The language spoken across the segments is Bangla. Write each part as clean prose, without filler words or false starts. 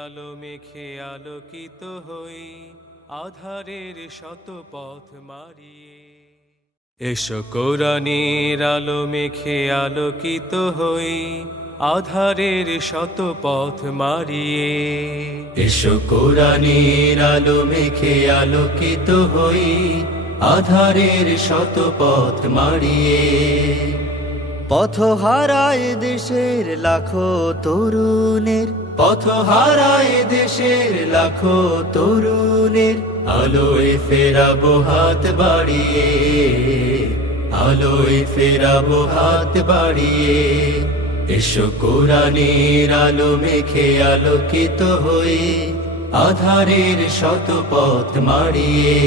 আলো মেখে আলোকিত হই, আধারের শত পথ মারিয়ে। এসো কোরআনের আলো মেখে আলোকিত হই, আধারের শত পথ মারিয়ে। এসো কোরআনের আলো মেখে আলোকিত হই, আধারের শত পথ মারিয়ে। পথ হারায় দেশের লাখো তরুণের, পথ হারায় দেশের লাখো তরুণের, আলোয় ফেরাবো হাত বাড়িয়ে, আলোয় ফেরাবো হাত বাড়িয়ে। এসো কোরআনের আলো মেখে আলোকিত হই, আধারের শত পথ মারিয়ে।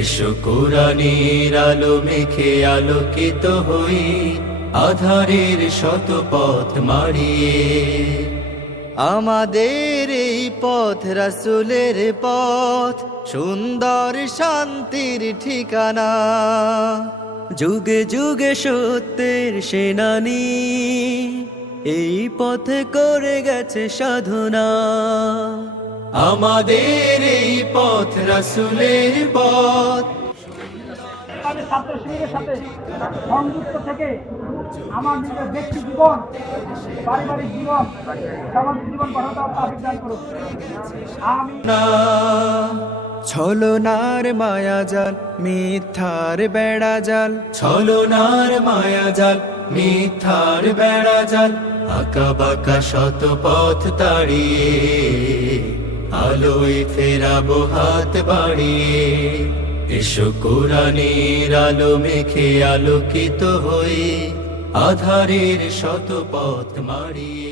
এসো কোরআনের আলো মেখে আলোকিত হই, আধারের শত পথ মারিয়ে। আমাদের এই পথ রাসূলের পথ, সুন্দর শান্তির ঠিকানা। যুগে যুগে সত্যের সেনানী, এই পথে করে গেছে সাধনা। আমাদের এই পথ রাসূলের পথ। আমি ছাত্র শিবিরের সাথে সংযুক্ত থেকে আমার নিজের ব্যক্তি জীবন, পারিবারিক জীবন, সামাজিক জীবন গড়ার তৌফিক দান করুন। আমি ছলনার মায়াজাল, মিথ্যার বেড়াজাল, ছলনার মায়াজাল, মিথ্যার বেড়াজাল, আঁকা বাঁকা শত পথ তাড়িয়ে, আলোয় ফেরাবো হাত বাড়িয়ে। এসো কোরআনের আলো মেখে আলোকিত হই, আধারের শত পথ মারিয়ে।